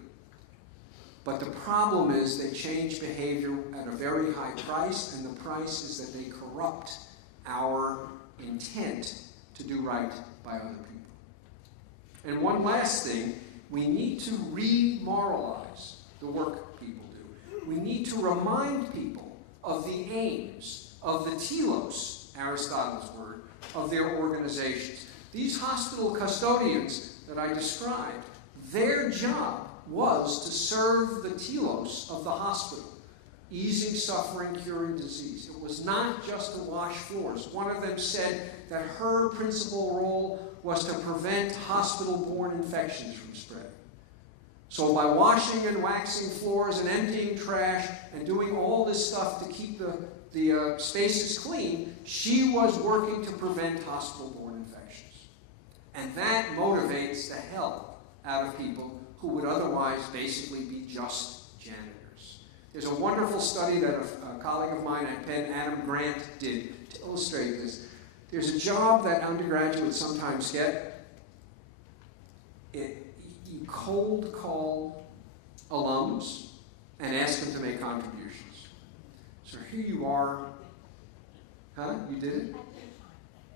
But the problem is they change behavior at a very high price, and the price is that they corrupt our intent to do right by other people. And one last thing, we need to remoralize the work people do. We need to remind people of the aims, of the telos, Aristotle's word, of their organizations. These hospital custodians that I described, their job was to serve the telos of the hospital, easing suffering, curing disease. It was not just to wash floors. One of them said that her principal role was to prevent hospital-borne infections from spreading. So by washing and waxing floors and emptying trash and doing all this stuff to keep the spaces clean, she was working to prevent hospital-borne infections. And that motivates the hell out of people who would otherwise basically be just janitors. There's a wonderful study that a colleague of mine at Penn, Adam Grant, did to illustrate this. There's a job that undergraduates sometimes get. You cold call alums and ask them to make contributions. So here you are. Huh? You did it?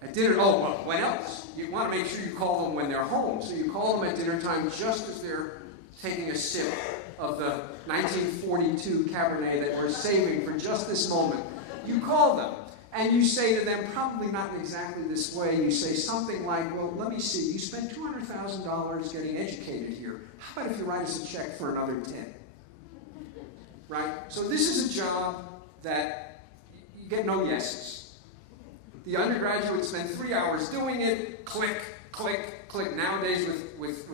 At dinner, oh, well, when else? You want to make sure you call them when they're home. So you call them at dinner time just as they're taking a sip of the 1942 Cabernet that we're saving for just this moment. You call them, and you say to them, probably not in exactly this way, you say something like, well, let me see, you spent $200,000 getting educated here. How about if you write us a check for another 10? Right? So this is a job that you get no yeses. The undergraduates spend 3 hours doing it, click, click, click. Nowadays with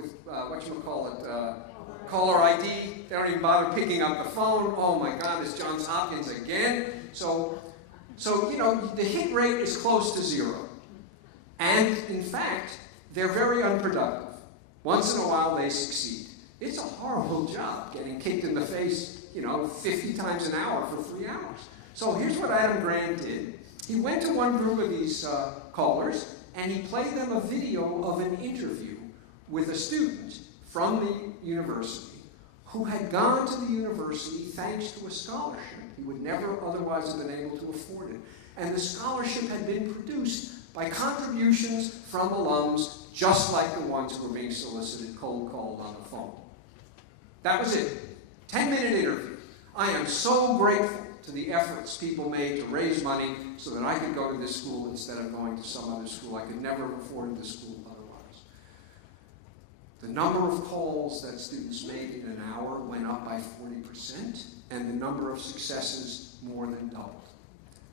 caller ID, they don't even bother picking up the phone. Oh my God, it's Johns Hopkins again. So the hit rate is close to zero. And in fact, they're very unproductive. Once in a while they succeed. It's a horrible job getting kicked in the face, 50 times an hour for 3 hours. So here's what Adam Grant did. He went to one group of these callers, and he played them a video of an interview with a student from the university who had gone to the university thanks to a scholarship. He would never otherwise have been able to afford it. And the scholarship had been produced by contributions from alums just like the ones who were being solicited, cold called on the phone. That was it. 10-minute interview. I am so grateful to the efforts people made to raise money so that I could go to this school instead of going to some other school. I could never have afforded this school otherwise. The number of calls that students made in an hour went up by 40%, and the number of successes more than doubled.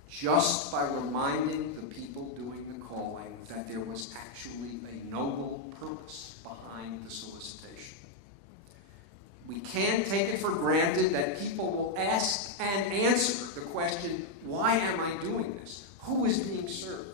Just by reminding the people doing the calling that there was actually a noble purpose behind the solicitation. We can't take it for granted that people will ask and answer the question, why am I doing this? Who is being served?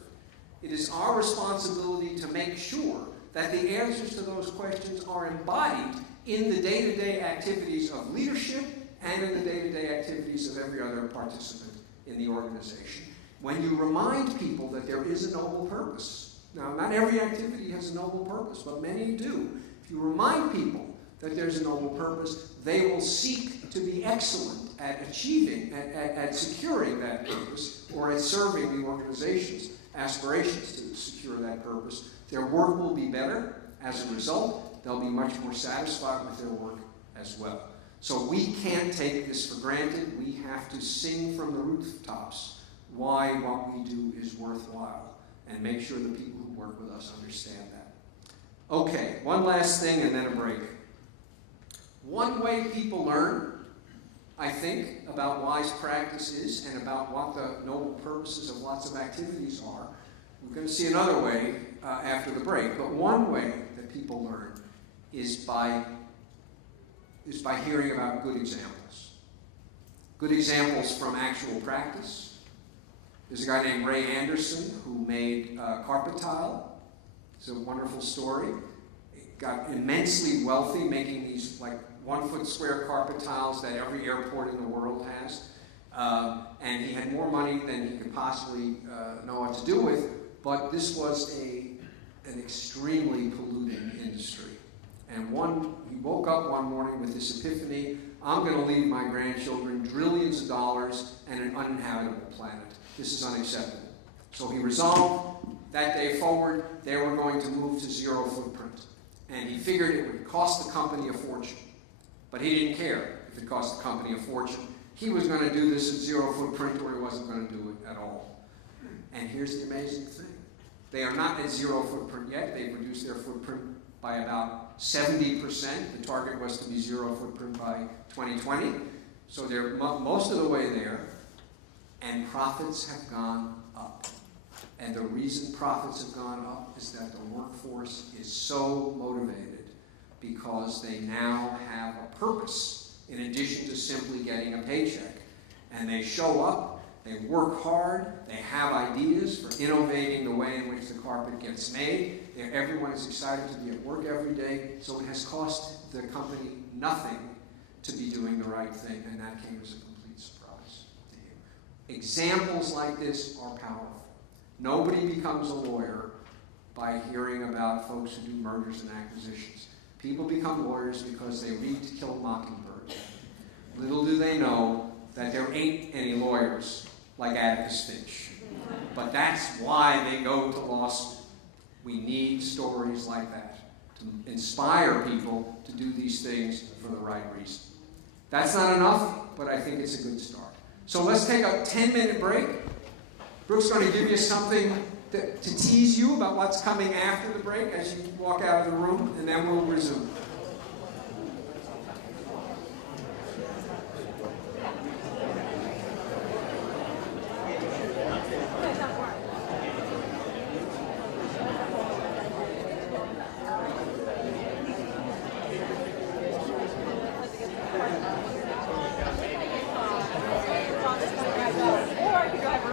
It is our responsibility to make sure that the answers to those questions are embodied in the day-to-day activities of leadership and in the day-to-day activities of every other participant in the organization. When you remind people that there is a noble purpose, now not every activity has a noble purpose, but many do. If you remind people that there's a noble purpose, they will seek to be excellent at achieving, at securing that purpose, or at serving the organization's aspirations to secure that purpose. Their work will be better. As a result, they'll be much more satisfied with their work as well. So we can't take this for granted. We have to sing from the rooftops why what we do is worthwhile and make sure the people who work with us understand that. Okay, one last thing and then a break. One way people learn, I think, about wise practice is and about what the noble purposes of lots of activities are. We're going to see another way after the break, but one way that people learn is by hearing about good examples. Good examples from actual practice. There's a guy named Ray Anderson who made carpet tile. It's a wonderful story. He got immensely wealthy making these 1-foot square carpet tiles that every airport in the world has. And he had more money than he could possibly know what to do with, but this was an extremely polluting industry. And he woke up one morning with this epiphany: I'm going to leave my grandchildren trillions of dollars and an uninhabitable planet. This is unacceptable. So he resolved that day forward they were going to move to zero footprint. And he figured it would cost the company a fortune. But he didn't care if it cost the company a fortune. He was going to do this at zero footprint, or he wasn't going to do it at all. And here's the amazing thing. They are not at zero footprint yet. They've reduced their footprint by about 70%. The target was to be zero footprint by 2020. So they're most of the way there. And profits have gone up. And the reason profits have gone up is that the workforce is so motivated because they now have a purpose in addition to simply getting a paycheck. And they show up, they work hard, they have ideas for innovating the way in which the carpet gets made. Everyone is excited to be at work every day, so it has cost the company nothing to be doing the right thing, and that came as a complete surprise to you. Examples like this are powerful. Nobody becomes a lawyer by hearing about folks who do mergers and acquisitions. People become lawyers because they read To Kill a Mockingbird. Little do they know that there ain't any lawyers like Atticus Finch. But that's why they go to law school. We need stories like that to inspire people to do these things for the right reason. That's not enough, but I think it's a good start. So let's take a 10-minute break. Brooke's going to give you something to tease you about what's coming after the break as you walk out of the room, and then we'll resume.